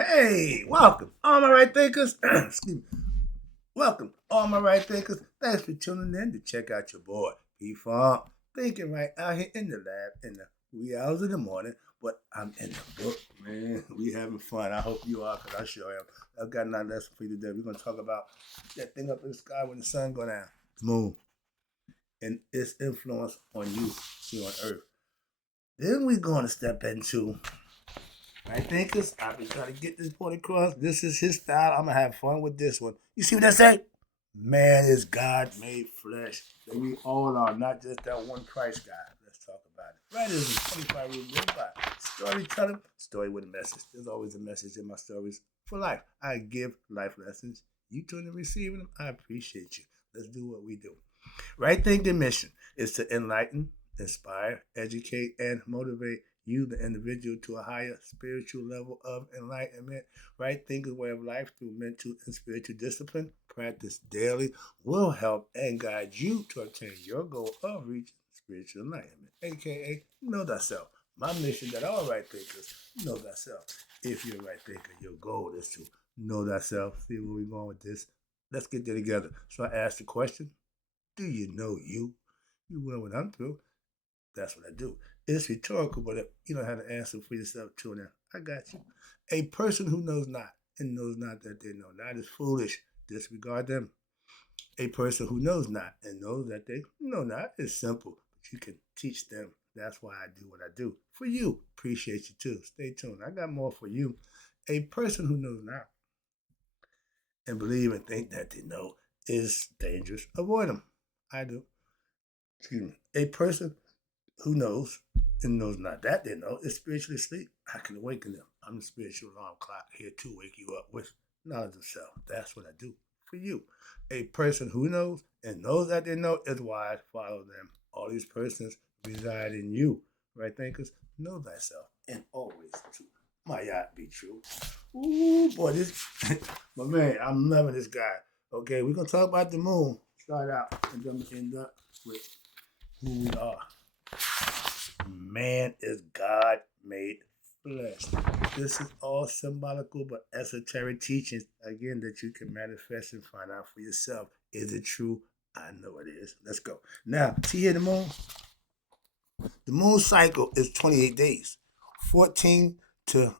Hey, welcome, all my right thinkers. Excuse me. Welcome, all my right thinkers. Thanks for tuning in to check out your boy, P Funk. Thinking right out here in the lab in the wee hours of the morning, but I'm in the book, man. We having fun. I hope you are, because I sure am. I've got another lesson for you today. We're going to talk about that thing up in the sky when the sun go down, the moon, and its influence on you here on Earth. Then we're going to step into right thinkers. I've been trying to get this point across. This is his style. I'm gonna have fun with this one. You see what I say? Man is God made flesh. That we all are, not just that one Christ guy. Let's talk about it. Right is 25 rules live by. Storytelling, story with a message. There's always a message in my stories for life. I give life lessons. You tune and receiving them. I appreciate you. Let's do what we do. Right thinking mission is to enlighten, inspire, educate, and motivate you, the individual, to a higher spiritual level of enlightenment. Right thinking way of life through mental and spiritual discipline, practice daily, will help and guide you to attain your goal of reaching spiritual enlightenment, aka know thyself. My mission that all right thinkers know thyself. If you're a right thinker, your goal is to know thyself. See where we're going with this. Let's get there together. So I asked the question, do you know you? You will when I'm through. That's what I do. It's rhetorical, but you don't have to answer for yourself too now. I got you. A person who knows not and knows not that they know not is foolish. Disregard them. A person who knows not and knows that they know not is simple, but you can teach them. That's why I do what I do. For you, appreciate you too. Stay tuned. I got more for you. A person who knows not and believe and think that they know is dangerous. Avoid them. I do. Excuse me. A person who knows and knows not that they know is spiritually asleep. I can awaken them. I'm the spiritual alarm clock here to wake you up with knowledge of self. That's what I do for you. A person who knows and knows that they know is wise. Follow them. All these persons reside in you. Right thinkers, know thyself and always true. My yacht be true. Ooh, boy, this, but man, I'm loving this guy. Okay, we're gonna talk about the moon. Start out and then end up with who we are. Man is God made flesh. This is all symbolical but esoteric teachings, again, that you can manifest and find out for yourself. Is it true? I know it is. Let's go. Now, see here the moon? The moon cycle is 28 days. 14 to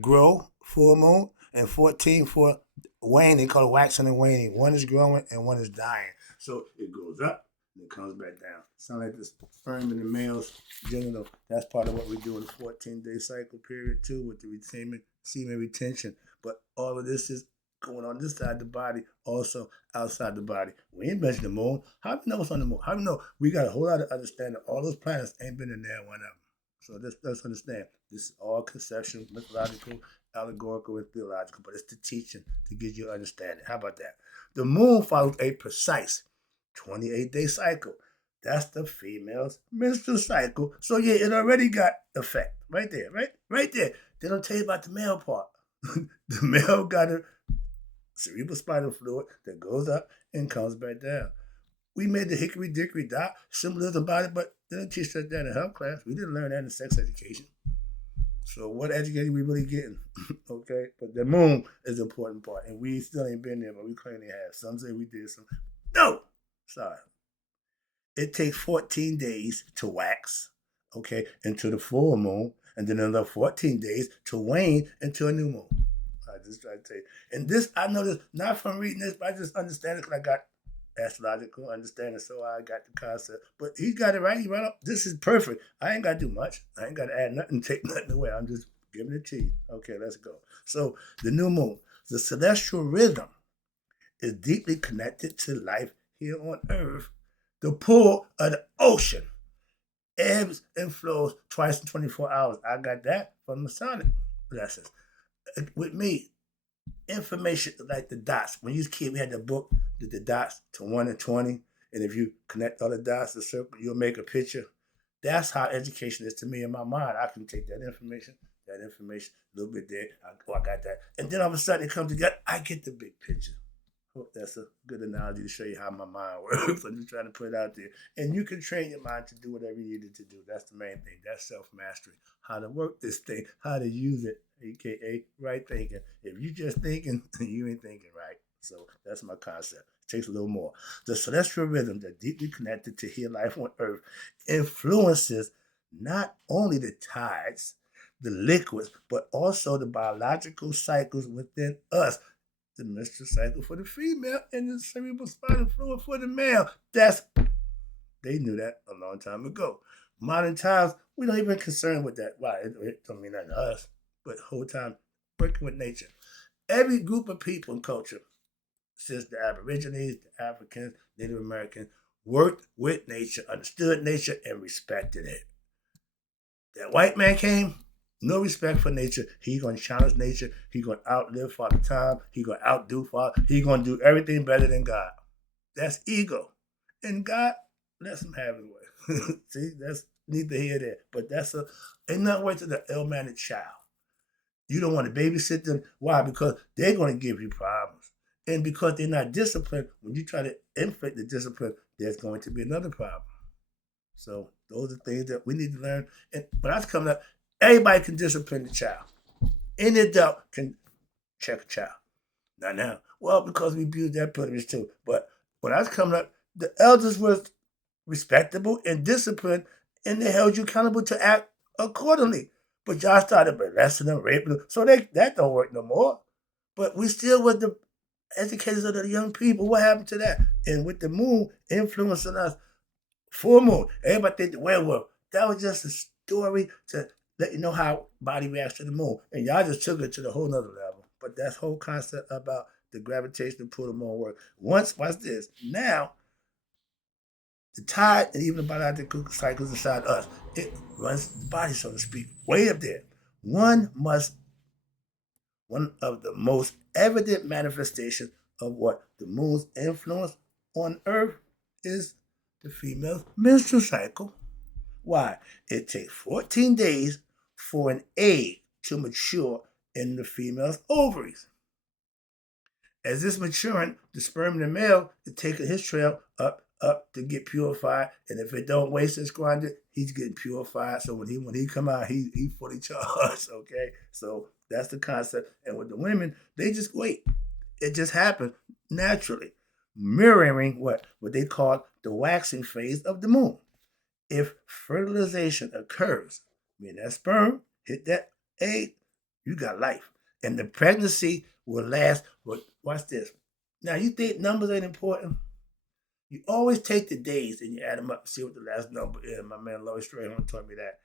grow, full moon, and 14 for wane. They call it waxing and waning. One is growing and one is dying. So it goes up and it comes back down. Sound like the sperm in the male's genital. That's part of what we do in the 14-day cycle period too, with the semen retention. But all of this is going on this side of the body, also outside the body. We ain't mentioned the moon. How do you know what's on the moon? How do you know we got a whole lot of understanding? All those planets ain't been in there one of them. So let's understand. This is all conceptual, mythological, allegorical, and theological, but it's the teaching to get you understanding. How about that? The moon follows a precise 28-day cycle. That's the female's menstrual cycle. So yeah, it already got effect right there, right there. They don't tell you about the male part. The male got a cerebral spinal fluid that goes up and comes back down. We made the hickory dickory dock symbolism about it, but they didn't teach us that in health class. We didn't learn that in sex education. So what education we really getting? Okay, but the moon is an important part, and we still ain't been there, but we claim they have. Some say we did some. No, sorry. It takes 14 days to wax, okay, into the full moon, and then another 14 days to wane into a new moon. I just try to tell you. And this, I know this not from reading this, but I just understand it because I got astrological understanding, so I got the concept. But he got it right. He right up. This is perfect. I ain't got to do much. I ain't got to add nothing, take nothing away. I'm just giving it to you. Okay, let's go. So the new moon, the celestial rhythm is deeply connected to life here on Earth. The pull of the ocean ebbs and flows twice in 24 hours. I got that from Masonic lessons. With me, information like the dots. When you was a kid, we had the book, the dots to 1 and 20. And if you connect all the dots to the circle, you'll make a picture. That's how education is to me in my mind. I can take that information, a little bit there. I got that. And then all of a sudden it comes together. I get the big picture. Hope that's a good analogy to show you how my mind works. I'm just trying to put it out there. And you can train your mind to do whatever you need to do. That's the main thing. That's self-mastery. How to work this thing, how to use it, aka right thinking. If you just thinking, you ain't thinking right. So that's my concept. It takes a little more. The celestial rhythm that deeply connected to here life on earth influences not only the tides, the liquids, but also the biological cycles within us. The menstrual cycle for the female and the cerebral spinal fluid for the male. They knew that a long time ago. Modern times, we don't even concern with that. Why? It don't mean that to us, but whole time working with nature. Every group of people and culture, since the Aborigines, the Africans, Native Americans, worked with nature, understood nature, and respected it. That white man came, no respect for nature. He gonna challenge nature. He gonna outlive Father Time. He gonna outdo Father. He gonna do everything better than God. That's ego, and God lets him have his way. See, that's neither here nor there. But ain't nothing worse than an ill-mannered child. You don't want to babysit them. Why? Because they're gonna give you problems, and because they're not disciplined. When you try to inflict the discipline, there's going to be another problem. So those are things that we need to learn. And when I was coming up, everybody can discipline the child. Any adult can check a child. Not now. Well, because we abused that privilege too. But when I was coming up, the elders were respectable and disciplined, and they held you accountable to act accordingly. But y'all started molesting them, raping them. So that don't work no more. But we still were the educators of the young people. What happened to that? And with the moon influencing us, full moon, everybody think the werewolf. That was just a story to let you know how body reacts to the moon. And y'all just took it to the whole nother level. But that whole concept about the gravitational pull of the moon work. Watch this. Now, the tide and even the biological cycles inside us, it runs the body, so to speak, way up there. One of the most evident manifestations of what the moon's influence on Earth is the female's menstrual cycle. Why? It takes 14 days for an egg to mature in the female's ovaries. As it's maturing, the sperm in the male is taking his trail up to get purified, and if it don't waste and squander, he's getting purified. So when he come out, he fully charged. Okay, so that's the concept. And with the women, they just wait. It just happens naturally, mirroring what they call the waxing phase of the moon. If fertilization occurs, when that sperm hit that egg, you got life. And the pregnancy will last, watch this. Now, you think numbers ain't important? You always take the days and you add them up and see what the last number is. My man Lois Strayhorn taught me that.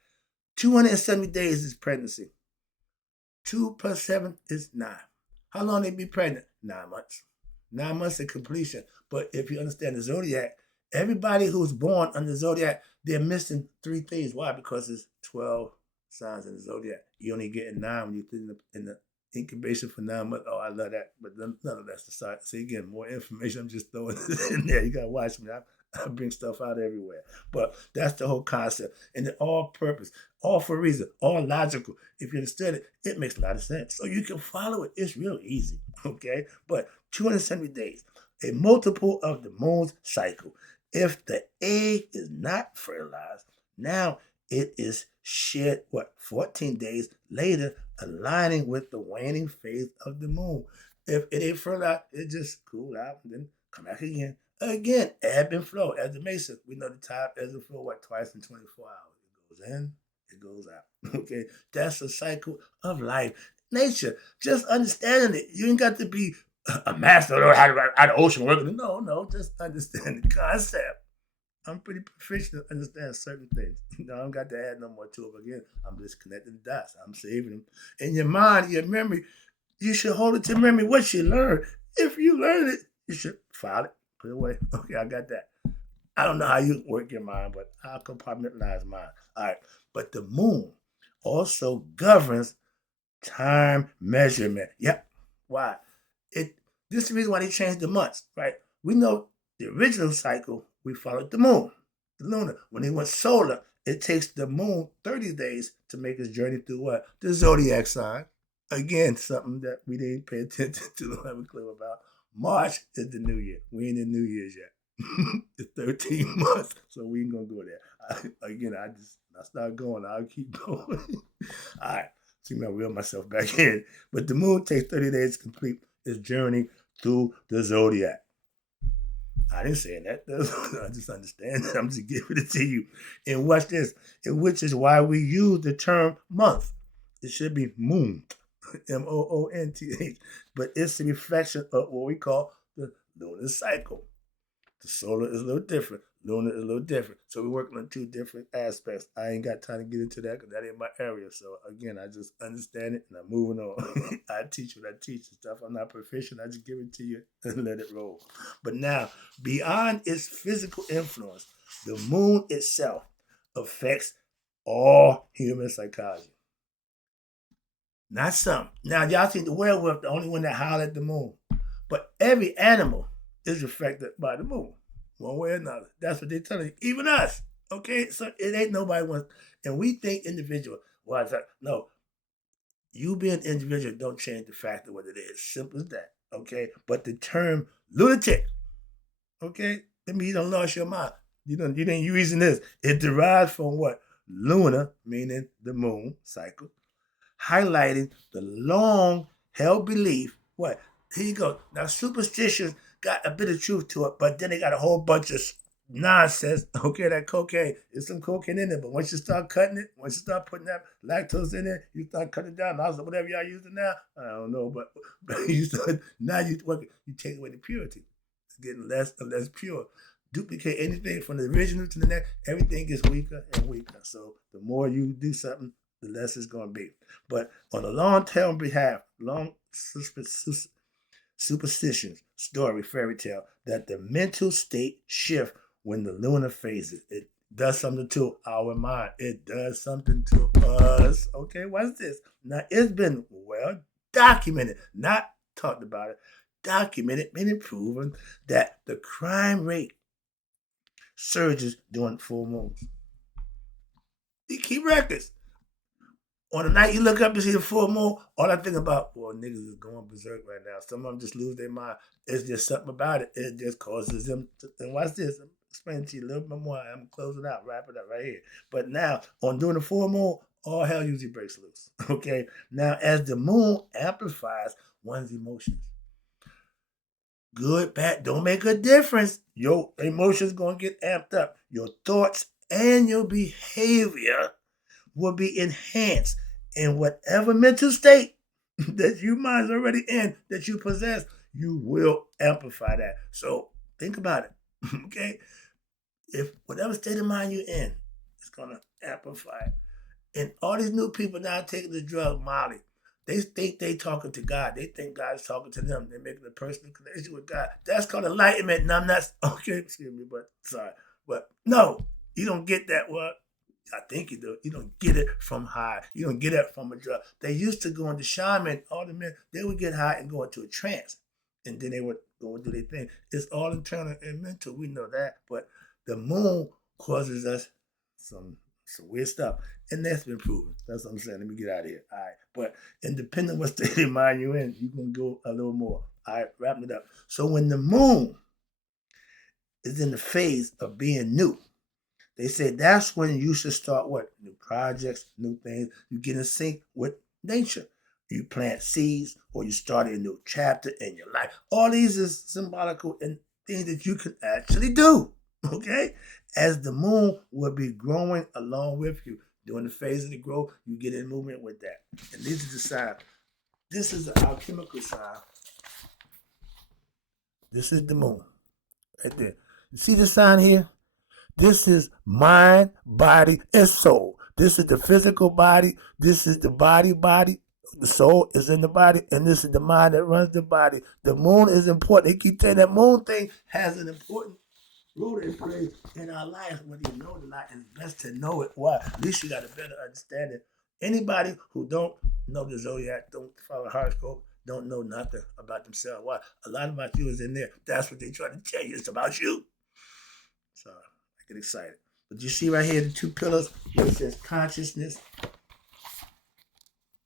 270 days is pregnancy. 2 plus 7 is 9. How long they be pregnant? 9 months. 9 months of completion. But if you understand the zodiac, everybody who's born under the zodiac, they're missing 3 things. Why? Because it's 12 signs in the zodiac. You only get 9 when you're in the incubation for 9 months. Oh, I love that. But none of that's the side. So again, more information. I'm just throwing it in there. You got to watch me. I bring stuff out everywhere. But that's the whole concept. And it all purpose, all for a reason, all logical. If you understand it, it makes a lot of sense. So you can follow it. It's real easy. Okay? But 270 days, a multiple of the moon's cycle. If the egg is not fertilized, now it is shed, 14 days later, aligning with the waning phase of the moon. If it ain't fertilized, it just cool out and then come back again. Again, ebb and flow. As the Mason, we know the tide ebbs and flow, twice in 24 hours. It goes in, it goes out. Okay? That's a cycle of life. Nature, just understanding it. You ain't got to be a master or how the ocean works. No, just understand the concept. I'm pretty proficient to understand certain things. I don't got to add no more to it. Again, I'm just connecting the dots. I'm saving them. In your mind, your memory, you should hold it to memory what you learned. If you learn it, you should file it, put it away. Okay, I got that. I don't know how you work your mind, but I'll compartmentalize mine. All right, but the moon also governs time measurement. Yep. Why? This is the reason why they changed the months, right? We know the original cycle, we followed the moon, the lunar. When they went solar, it takes the moon 30 days to make its journey through what? The zodiac sign. Again, something that we didn't pay attention to, have a clue about. March is the new year. We ain't in New Year's yet. It's 13 months, so we ain't gonna go there. I start going, I'll keep going. All right, see me, I reel myself back in. But the moon takes 30 days to complete its journey through the zodiac. I didn't say that. I just understand that. I'm just giving it to you. And watch this, which is why we use the term month. It should be moon, MOONTH. But it's a reflection of what we call the lunar cycle. The solar is a little different. Lunar is a little different. So we're working on two different aspects. I ain't got time to get into that because that ain't my area. So again, I just understand it and I'm moving on. I teach what I teach and stuff. I'm not proficient. I just give it to you and let it roll. But now, beyond its physical influence, the moon itself affects all human psychology. Not some. Now, y'all think the werewolf, the only one that holler at the moon. But every animal is affected by the moon, one way or another. That's what they're telling you. Even us. Okay? So it ain't nobody wants. And we think individual. Well, it's like, no. You being individual don't change the fact of what it is. Simple as that. Okay? But the term lunatic, okay? That means you don't lost your mind. You didn't using this. It derives from what? Luna, meaning the moon cycle, highlighting the long-held belief. What? Here you go. Now, superstitions got a bit of truth to it, but then they got a whole bunch of nonsense. Okay, that cocaine, there's some cocaine in it, but once you start cutting it, once you start putting that lactose in there, you start cutting it down. Also, whatever y'all using now, I don't know, but you start, now you take away the purity. It's getting less and less pure. Duplicate anything from the original to the next, everything gets weaker and weaker. So the more you do something, the less it's going to be. But on a long-term behalf, long superstitions, story, fairy tale, that the mental state shift when the lunar phases. It does something to our mind. It does something to us. Okay, what's this? Now, it's been well documented, not talked about it, documented, meaning proven that the crime rate surges during full moons. You keep records. On the night you look up to see the full moon, all I think about, well, niggas is going berserk right now. Some of them just lose their mind. It's just something about it. It just causes them to, and watch this. I'm explaining to you a little bit more. I'm closing out, wrap it up right here. But now, on during the full moon, all hell usually breaks loose. Okay? Now, as the moon amplifies one's emotions, good, bad, don't make a difference. Your emotions going to get amped up. Your thoughts and your behavior will be enhanced in whatever mental state that your mind's already in, that you possess, you will amplify that. So think about it, okay? If whatever state of mind you're in, it's going to amplify it. And all these new people now taking the drug Molly, they think they talking to God. They think God's talking to them. They're making a personal connection with God. That's called enlightenment. And I'm not, okay, excuse me, but sorry. But no, you don't get that. Well, I think you do. You don't get it from high. You don't get it from a drug. They used to go into shaman, all the men, they would get high and go into a trance. And then they would go and do their thing. It's all internal and mental. We know that. But the moon causes us some weird stuff. And that's been proven. That's what I'm saying. Let me get out of here. All right. But independent of what state of mind you're in, you can go a little more. All right. Wrapping it up. So when the moon is in the phase of being new, they say that's when you should start what? New projects, new things. You get in sync with nature. You plant seeds or you start a new chapter in your life. All these is symbolical and things that you can actually do. Okay? As the moon will be growing along with you. During the phase of the growth, you get in movement with that. And these are the signs. This is the alchemical sign. This is the moon. Right there. You see the sign here? This is mind, body, and soul. This is the physical body. This is the body. The soul is in the body, and this is the mind that runs the body. The moon is important. They keep saying that moon thing has an important role it plays in our lives. Whether you know it or not, it's best to know it. Why? At least you got a better understanding. Anybody who don't know the zodiac, don't follow horoscope, don't know nothing about themselves. Why? A lot about you is in there. That's what they try to tell you. It's about you. So get excited. But you see right here the two pillars where it says consciousness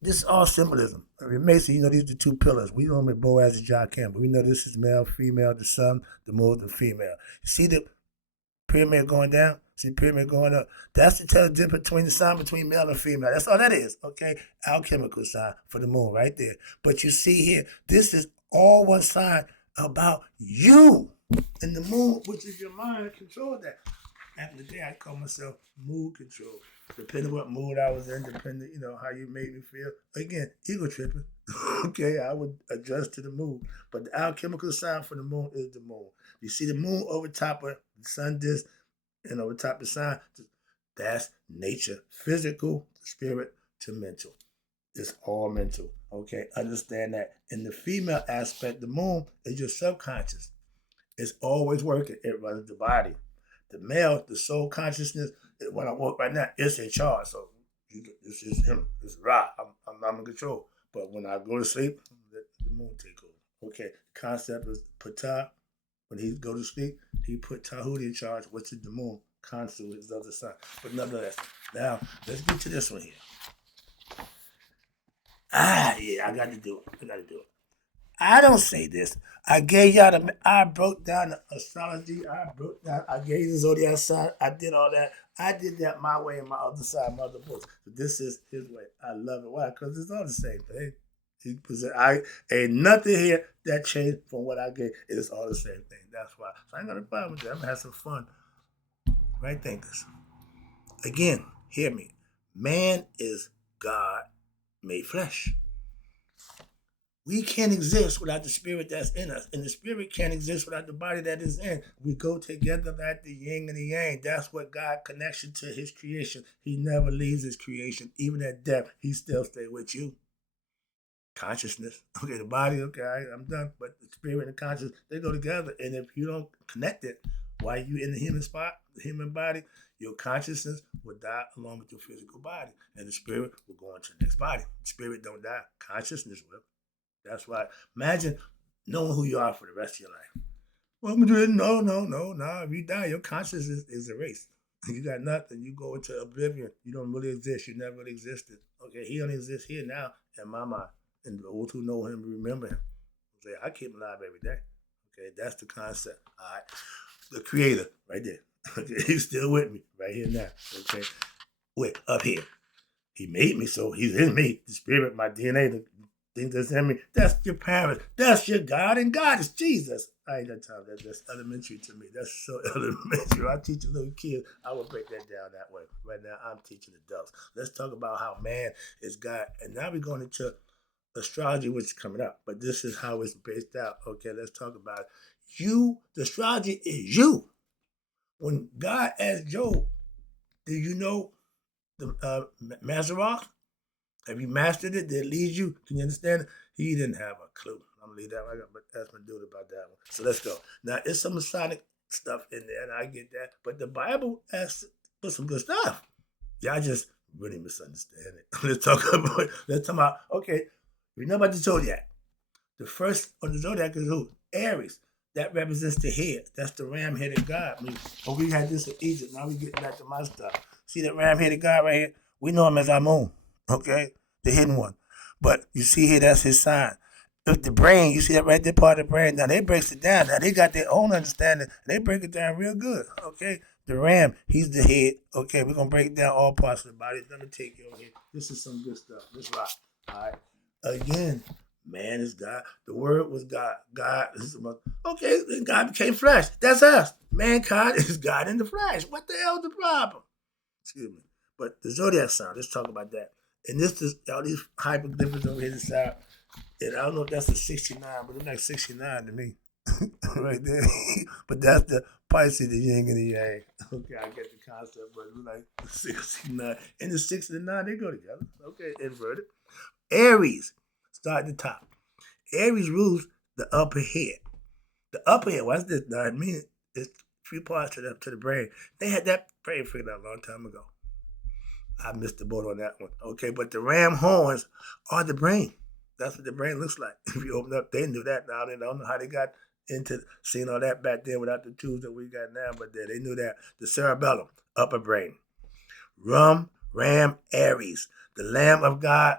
This is all symbolism. I mean, Mason, these are the two pillars. We know them Boaz and John Campbell. We know this is male, female, the sun, the moon, the female. You see the pyramid going down? See the pyramid going up? That's the tell the difference between the sign between male and female. That's all that is, okay? Alchemical sign for the moon right there. But you see here, this is all one sign about you. And the moon, which is your mind, control that. After the day, I call myself mood control. Depending what mood I was in, depending, how you made me feel. Again, ego tripping. Okay, I would adjust to the mood. But the alchemical sign for the moon is the moon. You see the moon over top of the sun disk and over top of the sign, that's nature. Physical, spirit to mental. It's all mental. Okay, understand that. In the female aspect, the moon is your subconscious. It's always working. It runs the body. The male, the soul consciousness, when I walk right now, it's in charge. So this is him. It's Ra. I'm in control. But when I go to sleep, let the moon take over. Okay. The concept is Ptah. When he go to sleep, he put Tahuti in charge, which is the moon. Consul is the other side. But nonetheless, now let's get to this one here. Yeah, I got to do it. I don't say this. I gave y'all I broke down the astrology. I gave the zodiac sign. I did all that. I did that my way and my other side, my other books. But this is his way. I love it. Why? Because it's all the same thing. Ain't nothing here that changed from what I gave. It's all the same thing. That's why. So I ain't got a problem with that. I'm going to have some fun. Right thinkers. Again, hear me. Man is God made flesh. We can't exist without the spirit that's in us. And the spirit can't exist without the body that is in. We go together like the yin and the yang. That's what God connection to his creation. He never leaves his creation. Even at death, he still stay with you. Consciousness. Okay, the body, okay, I'm done. But the spirit and consciousness, they go together. And if you don't connect it while you in the human spot, the human body, your consciousness will die along with your physical body. And the spirit will go into the next body. The spirit don't die. Consciousness will. That's why. Imagine knowing who you are for the rest of your life. Well, I'm doing no. If you die, your consciousness is erased. You got nothing. You go into oblivion. You don't really exist. You never really existed. Okay, he only exists here now in my mind. And those who know him remember him. Okay, I keep him alive every day. Okay, that's the concept. All right, the creator right there. Okay, he's still with me right here now. Okay, wait up here. He made me, so he's in me. The spirit, my DNA, the thing that's in me. That's your parents. That's your God, and God is Jesus. I ain't got time. That's elementary to me. That's so elementary. I teach a little kid. I will break that down that way. Right now, I'm teaching adults. Let's talk about how man is God. And now we're going into astrology, which is coming up. But this is how it's based out. Okay, let's talk about it. You, the astrology is you. When God asked Job, do you know the Mazzaroth? Have you mastered it? Did it lead you? Can you understand it? He didn't have a clue. I'm going to leave that one. I got to ask my dude about that one. So let's go. Now, it's some Masonic stuff in there, and I get that. But the Bible put some good stuff. Y'all just really misunderstand it. Let's talk about, okay, we know about the Zodiac. The first on the Zodiac is who? Aries. That represents the head. That's the ram-headed God. We had this in Egypt. Now we get back to my stuff. See that ram-headed God right here? We know him as Amun. Okay, the hidden one. But you see here, that's his sign. If the brain, you see that right there, part of the brain. Now they breaks it down. Now they got their own understanding. They break it down real good. Okay, the ram, he's the head. Okay, we're gonna break it down all parts of the body. Let me take you over here. This is some good stuff. Let's rock. All right. Again, man is God. The word was God. God is okay. Then God became flesh. That's us. Mankind is God in the flesh. What the hell is the problem? Excuse me. But the zodiac sign. Let's talk about that. And this is all these hyperglyphics over here to the side. And I don't know if that's a 69, but it's like 69 to me. Right there. But that's the Pisces, the yin and the yang. Okay, I get the concept, but it's like 69. And the 6 and the 9, they go together. Okay, inverted. Aries, start at the top. Aries rules the upper head. The upper head, what's this? Now, I mean, it's 3 parts to the brain. They had that brain figured out a long time ago. I missed the boat on that one. Okay, but the ram horns are the brain. That's what the brain looks like. If you open up, they knew that now. They don't know how they got into seeing all that back then without the tools that we got now, but they knew that. The cerebellum, upper brain. Ram, Aries, the Lamb of God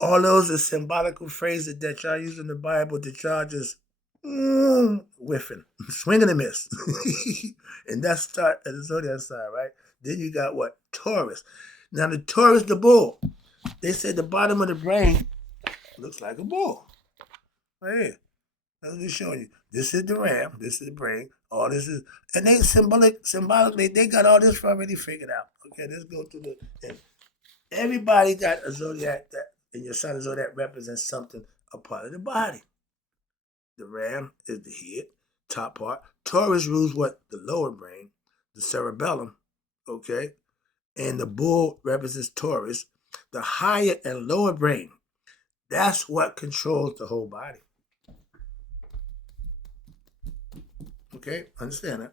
All those are symbolical phrases that y'all use in the Bible that y'all just whiffing, swing and a miss. And that's start at the zodiac sign, right? Then you got what? Taurus. Now the Taurus, the bull. They said the bottom of the brain looks like a bull. Right here. I'm just showing you. This is the ram. This is the brain. All this is, and they symbolically, they got all this already figured out. Okay, let's go through the. And everybody got a zodiac that, and your sign of zodiac represents something, a part of the body. The ram is the head, top part. Taurus rules what? The lower brain, the cerebellum. Okay, and the bull represents Taurus, the higher and lower brain. That's what controls the whole body. Okay, understand that.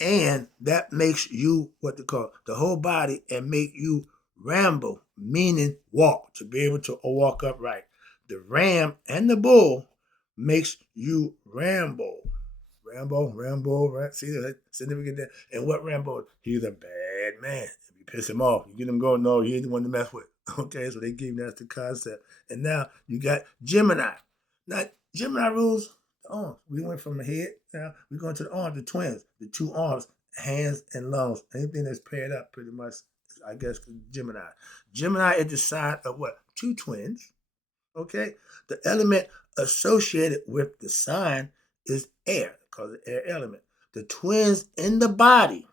And that makes you what they call the whole body and make you ramble, meaning walk, to be able to walk upright. The ram and the bull makes you ramble. Rambo, right? See the significant there. And what Rambo? He's a bad man. If you piss him off, you get him going, no, he ain't the one to mess with. Okay, so they gave that's the concept. And now you got Gemini. Now, Gemini rules the arms. We went from the head, now we're going to the arms, the twins, the two arms, hands and lungs. Anything that's paired up pretty much, I guess, Gemini. Gemini is the sign of what? Two twins. Okay? The element associated with the sign is air, called the air element. The twins in the body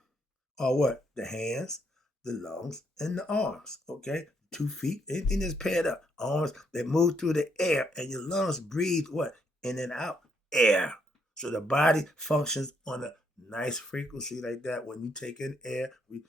are what? The hands, the lungs, and the arms. Okay? 2 feet, anything that's paired up. Arms, they move through the air, and your lungs breathe what? In and out. Air. So the body functions on a nice frequency like that. When you take in air, we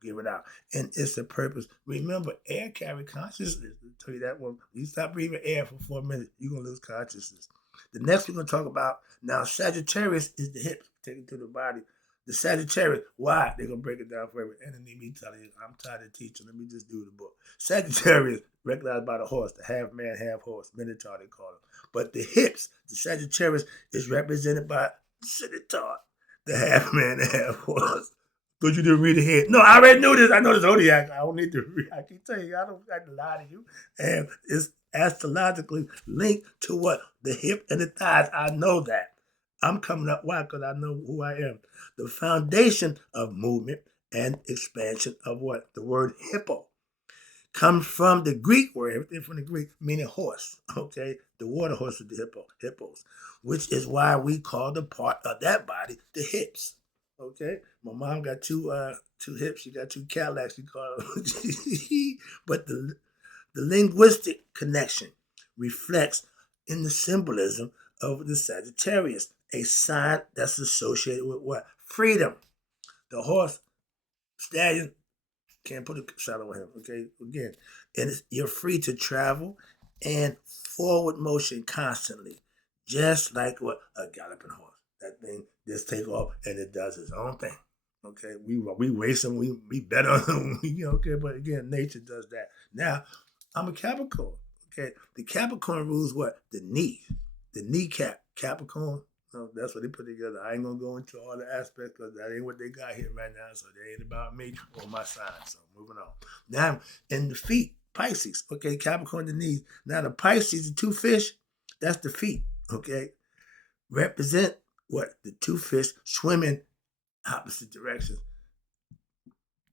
give it out. And it's the purpose. Remember, air carry consciousness. I'll tell you that one. You stop breathing air for 4 minutes, you're going to lose consciousness. The next we're going to talk about, now Sagittarius is the hips, taken to the body. The Sagittarius, why? They're going to break it down for every enemy. Me telling you, I'm tired of teaching. Let me just do the book. Sagittarius, recognized by the horse, the half man, half horse, Minotaur they call him. But the hips, the Sagittarius is represented by Minotaur, the half man, half horse. But you didn't read ahead. No, I already knew this. I know the zodiac. I don't need to read. I can tell you, I don't have to lie to you. And it's astrologically linked to what? The hip and the thighs. I know that. I'm coming up. Why? Because I know who I am. The foundation of movement and expansion of what? The word hippo comes from the Greek word, everything from the Greek, meaning horse. Okay? The water horse is the hippos, which is why we call the part of that body the hips. Okay, my mom got two hips. She got 2 Cadillacs. She called them. But the linguistic connection reflects in the symbolism of the Sagittarius, a sign that's associated with what? Freedom. The horse, stallion, can't put a shadow on him. Okay, again, and you're free to travel and forward motion constantly, just like what a galloping horse. That thing just take off and it does its own thing. Okay, we race them, we bet on them. Okay, but again, nature does that. Now, I'm a Capricorn. Okay, the Capricorn rules what? The knee, the kneecap. Capricorn. No, that's what they put together. I ain't gonna go into all the aspects because that ain't what they got here right now. So they ain't about me or my sign. So moving on. Now, in the feet, Pisces. Okay, Capricorn, the knees. Now the Pisces, the 2 fish, that's the feet. Okay, represent what? The 2 fish swimming opposite directions.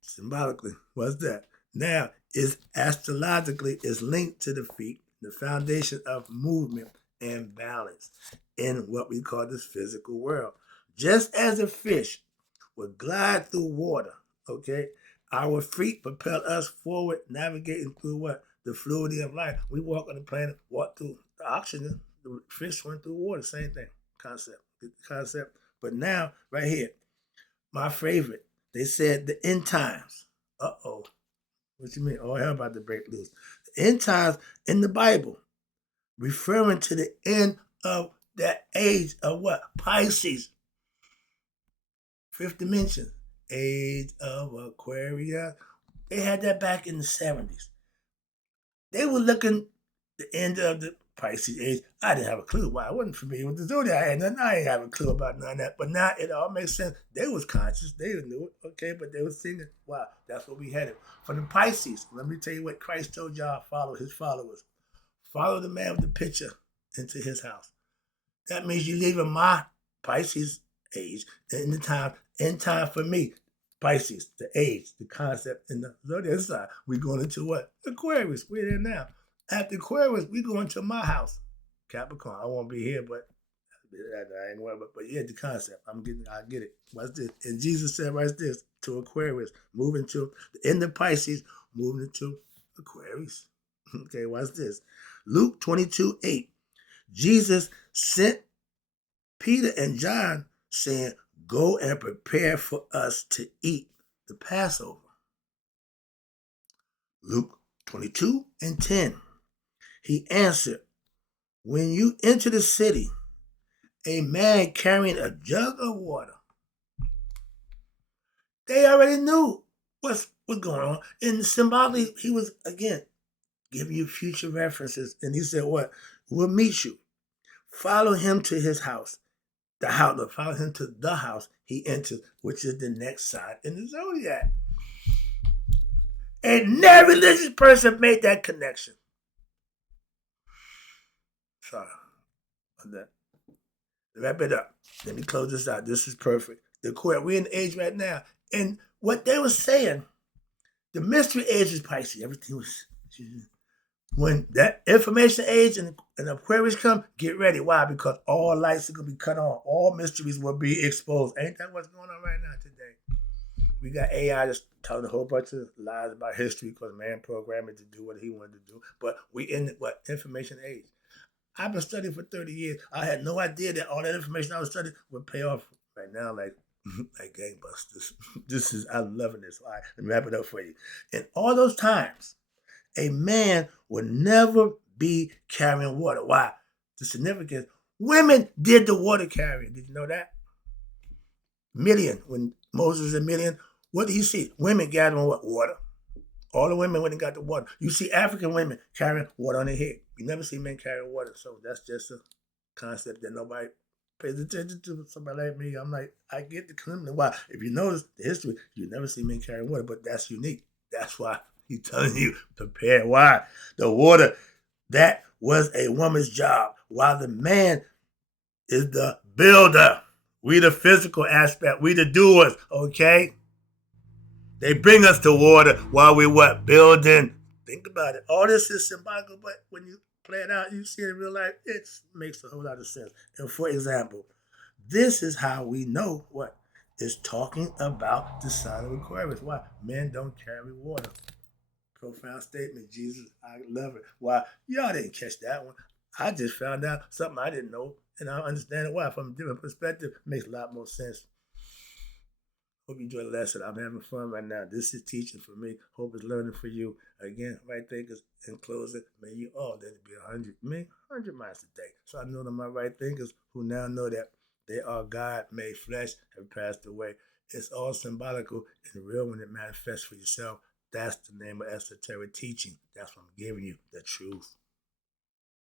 Symbolically, what's that? Now, is astrologically is linked to the feet, the foundation of movement and balance in what we call this physical world. Just as a fish would glide through water, okay, our feet propel us forward, navigating through what? The fluidity of life. We walk on the planet, walk through the oxygen, the fish swim through water, same thing, concept. But now, right here, my favorite, they said the end times. Uh-oh. What you mean? Oh, hell about to break loose. The end times in the Bible, referring to the end of that age of what? Pisces. 5th dimension. Age of Aquarius. They had that back in the 70s. They were looking the end of the Pisces age. I didn't have a clue why. I wasn't familiar with the zodiac. I didn't have a clue about none of that. But now it all makes sense. They was conscious. They knew it. Okay, but they was thinking, wow, that's what we headed. For the Pisces, let me tell you what Christ told y'all, follow his followers. Follow the man with the picture into his house. That means you leaving my Pisces age in time for me. Pisces, the age, the concept in the zodiac sign. We're going into what? Aquarius. We're there now. After Aquarius, we go into my house, Capricorn. I won't be here, but I ain't worried. But yeah, the concept. I get it. What's this? And Jesus said, "What's this?" To Aquarius, moving to the end of Pisces, moving into Aquarius. Okay, what's this? Luke 22:8. Jesus sent Peter and John, saying, "Go and prepare for us to eat the Passover." Luke 22:10. He answered, "When you enter the city, a man carrying a jug of water." They already knew what's going on. And symbolically, he was, again, giving you future references. And he said, what? We'll meet you. Follow him to his house. Follow him to the house he enters, which is the next sign in the zodiac. And no religious person made that connection. Sorry on that. Wrap it up. Let me close this out. This is perfect. We're in the age right now. And what they were saying, the mystery age is Pisces. Everything was... When that information age and Aquarius come, get ready. Why? Because all lights are going to be cut on. All mysteries will be exposed. Ain't that what's going on right now today? We got AI just telling a whole bunch of lies about history because man programmed it to do what he wanted to do. But we in what? Information age. I've been studying for 30 years. I had no idea that all that information I was studying would pay off right now like gangbusters. I'm loving this. All right, let me wrap it up for you. In all those times, a man would never be carrying water. Why? The significance. Women did the water carrying. Did you know that? Midian, when Moses was in Midian, what did he see? Women gathering what? Water. All the women went and got the water. You see African women carrying water on their head. You never see men carrying water. So that's just a concept that nobody pays attention to. Somebody like me, I'm like, I get the concept. Why? If you notice the history, you never see men carrying water, but that's unique. That's why he's telling you, prepare. Why? The water, that was a woman's job, while the man is the builder. We the physical aspect. We the doers, okay? They bring us to water while we what? Building. Think about it. All this is symbolical, but when you play it out, you see it in real life, it makes a whole lot of sense. And for example, this is how we know what is talking about the sign of Aquarius. Why? Men don't carry water. Profound statement, Jesus. I love it. Why? Y'all didn't catch that one. I just found out something I didn't know, and I understand why. From a different perspective, it makes a lot more sense. Hope you enjoy the lesson. I'm having fun right now. This is teaching for me. Hope it's learning for you. Again, right thinkers, in closing, may you all let it be 100 miles a day. So I know that my right thinkers who now know that they are God made flesh have passed away. It's all symbolical and real when it manifests for yourself. That's the name of esoteric teaching. That's what I'm giving you, the truth.